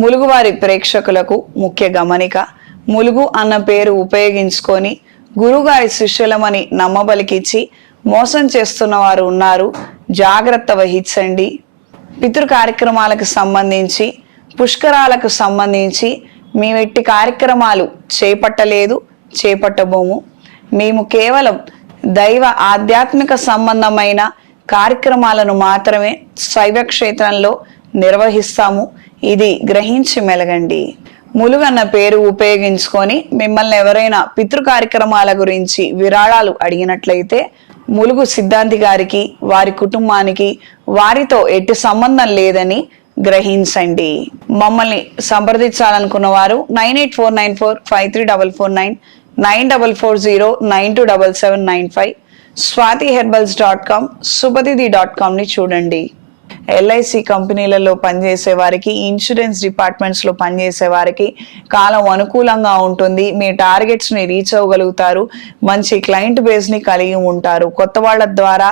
ములుగువారి ప్రేక్షకులకు ముఖ్య గమనిక. ములుగు అన్న పేరు ఉపయోగించుకొని గురుగారి శిష్యులమని నమ్మబలికిచ్చి మోసం చేస్తున్న వారు ఉన్నారు. జాగ్రత్త వహించండి. పితృ కార్యక్రమాలకు సంబంధించి, పుష్కరాలకు సంబంధించి మేము ఎట్టి కార్యక్రమాలు చేపట్టలేదు, చేపట్టబోము. మేము కేవలం దైవ ఆధ్యాత్మిక సంబంధమైన కార్యక్రమాలను మాత్రమే శైవ క్షేత్రంలో నిర్వహిస్తాము. ఇది గ్రహించి మెలగండి. ములుగన్న పేరు ఉపయోగించుకొని మిమ్మల్ని ఎవరైనా పితృ కార్యక్రమాల గురించి విరాళాలు అడిగినట్లయితే ములుగు సిద్ధాంతి గారికి, వారి కుటుంబానికి వారితో ఎట్టి సంబంధం లేదని గ్రహించండి. మమ్మల్ని సంప్రదించాలనుకున్న వారు 9849453449, 9440927795, swatiherbals.com, supatidi.com ని చూడండి. ఎల్ఐసి కంపెనీలలో పనిచేసే వారికి, ఇన్సూరెన్స్ డిపార్ట్మెంట్స్ లో పనిచేసే వారికి కాలం అనుకూలంగా ఉంటుంది. మీ టార్గెట్స్ ని రీచ్ అవ్వగలుగుతారు. మంచి క్లయింట్ బేస్ ని కలిగి ఉంటారు. కొత్త వాళ్ళ ద్వారా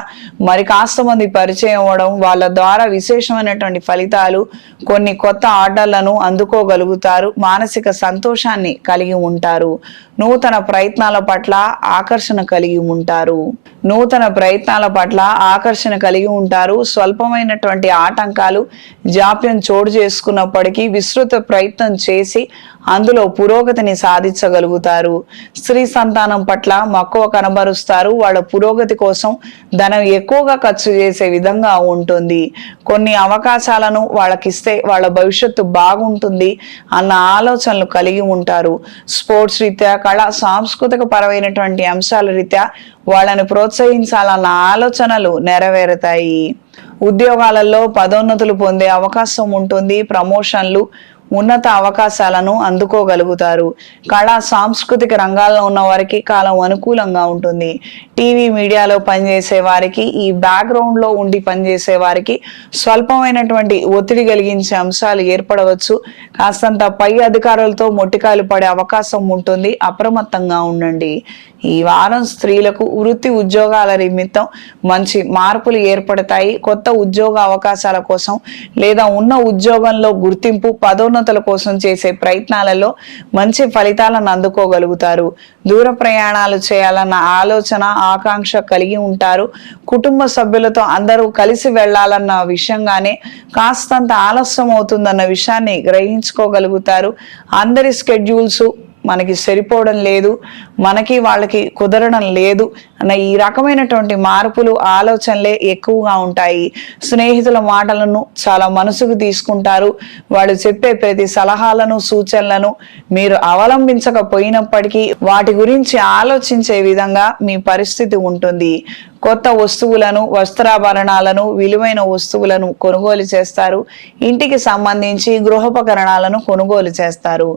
మరి కాస్త మంది పరిచయం అవ్వడం, వాళ్ళ ద్వారా విశేషమైనటువంటి ఫలితాలు, కొన్ని కొత్త ఆర్డర్లను అందుకోగలుగుతారు. మానసిక సంతోషాన్ని కలిగి ఉంటారు. నూతన ప్రయత్నాల పట్ల ఆకర్షణ కలిగి ఉంటారు. స్వల్పమైనటువంటి ఆటంకాలు, జాప్యం చోటు చేసుకున్నప్పటికీ విస్తృత ప్రయత్నం చేసి అందులో పురోగతిని సాధించగలుగుతారు. స్త్రీ సంతానం పట్ల మక్కువ కనబరుస్తారు. వాళ్ళ పురోగతి కోసం ధనం ఎక్కువగా ఖర్చు చేసే విధంగా ఉంటుంది. కొన్ని అవకాశాలను వాళ్ళకిస్తే వాళ్ళ భవిష్యత్తు బాగుంటుంది అన్న ఆలోచనలు కలిగి ఉంటారు. స్పోర్ట్స్ రీత్యా, కళా సాంస్కృతిక పరమైనటువంటి అంశాల రీత్యా వాళ్ళని ప్రోత్సహించాలన్న ఆలోచనలు నెరవేరుతాయి. ఉద్యోగాలలో పదోన్నతులు పొందే అవకాశం ఉంటుంది. ప్రమోషన్లు, ఉన్నత అవకాశాలను అందుకోగలుగుతారు. కళా సాంస్కృతిక రంగాల్లో ఉన్న వారికి కాలం అనుకూలంగా ఉంటుంది. టీవీ మీడియాలో పనిచేసే వారికి, ఈ బ్యాక్గ్రౌండ్ లో ఉండి పనిచేసే వారికి స్వల్పమైనటువంటి ఒత్తిడి కలిగించే అంశాలు ఏర్పడవచ్చు. కాస్తంత పై అధికారులతో మొట్టికాయలు పడే అవకాశం ఉంటుంది. అప్రమత్తంగా ఉండండి. ఈ వారం స్త్రీలకు వృత్తి ఉద్యోగాల నిమిత్తం మంచి మార్పులు ఏర్పడతాయి. కొత్త ఉద్యోగ అవకాశాల కోసం లేదా ఉన్న ఉద్యోగంలో గుర్తింపు, పదోన్నతుల కోసం చేసే ప్రయత్నాలలో మంచి ఫలితాలను అందుకోగలుగుతారు. దూర ప్రయాణాలు చేయాలన్న ఆలోచన, ఆకాంక్ష కలిగి ఉంటారు. కుటుంబ సభ్యులతో అందరూ కలిసి వెళ్లాలన్న విషయంగానే కాస్తంత ఆలస్యం అవుతుందన్న విషయాన్ని గ్రహించుకోగలుగుతారు. అందరి స్కెడ్యూల్స్ మనకి సరిపోవడం లేదు, మనకి వాళ్ళకి కుదరడం లేదు అన్న ఈ రకమైనటువంటి మార్పులు, ఆలోచనలే ఎక్కువగా ఉంటాయి. స్నేహితుల మాటలను చాలా మనసుకు తీసుకుంటారు. వాళ్ళు చెప్పే ప్రతి సలహాలను, సూచనలను మీరు అవలంబించకపోయినప్పటికీ వాటి గురించి ఆలోచించే విధంగా మీ పరిస్థితి ఉంటుంది. కొత్త వస్తువులను, వస్త్రాభరణాలను, విలువైన వస్తువులను కొనుగోలు చేస్తారు. ఇంటికి సంబంధించి గృహోపకరణాలను కొనుగోలు చేస్తారు.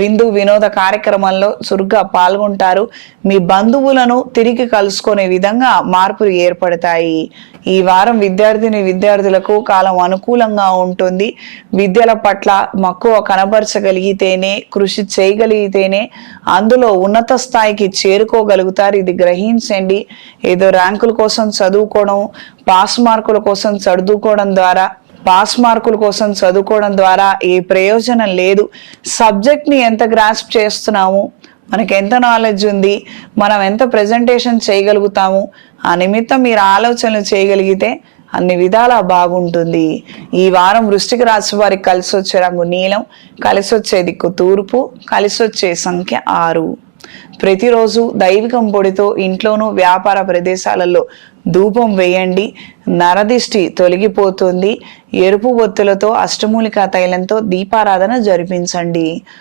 విందు వినోద కార్యక్రమంలో చురుగ్గా పాల్గొంటారు. మీ బంధువులను తిరిగి కలుసుకునే విధంగా మార్పులు ఏర్పడతాయి. ఈ వారం విద్యార్థులకు కాలం అనుకూలంగా ఉంటుంది. విద్యల పట్ల మక్కువ కనబరచగలిగితేనే, కృషి చేయగలిగితేనే అందులో ఉన్నత స్థాయికి చేరుకోగలుగుతారు. ఇది గ్రహించండి. ఏదో ర్యాంకుల కోసం చదువుకోవడం, పాస్ మార్కుల కోసం చదువుకోవడం ద్వారా ఏ ప్రయోజనం లేదు. సబ్జెక్ట్ని ఎంత గ్రాస్ప్ చేస్తున్నాము, మనకి ఎంత నాలెడ్జ్ ఉంది, మనం ఎంత ప్రెజెంటేషన్ చేయగలుగుతాము, ఆ నిమిత్తం మీరు ఆలోచనలు చేయగలిగితే అన్ని విధాలా బాగుంటుంది. ఈ వారం వృశ్చిక రాశి వారికి కలిసి వచ్చే రంగు నీలం, కలిసి వచ్చే దిక్కు తూర్పు, కలిసి వచ్చే సంఖ్య 6. ప్రతిరోజు దైవికం పొడితో ఇంట్లోనూ వ్యాపార ప్రదేశాలలో ధూపం వేయండి. నరదిష్టి తొలగిపోతుంది. ఎరుపు ఒత్తులతో అష్టమూలికా తైలంతో దీపారాధన జరిపించండి.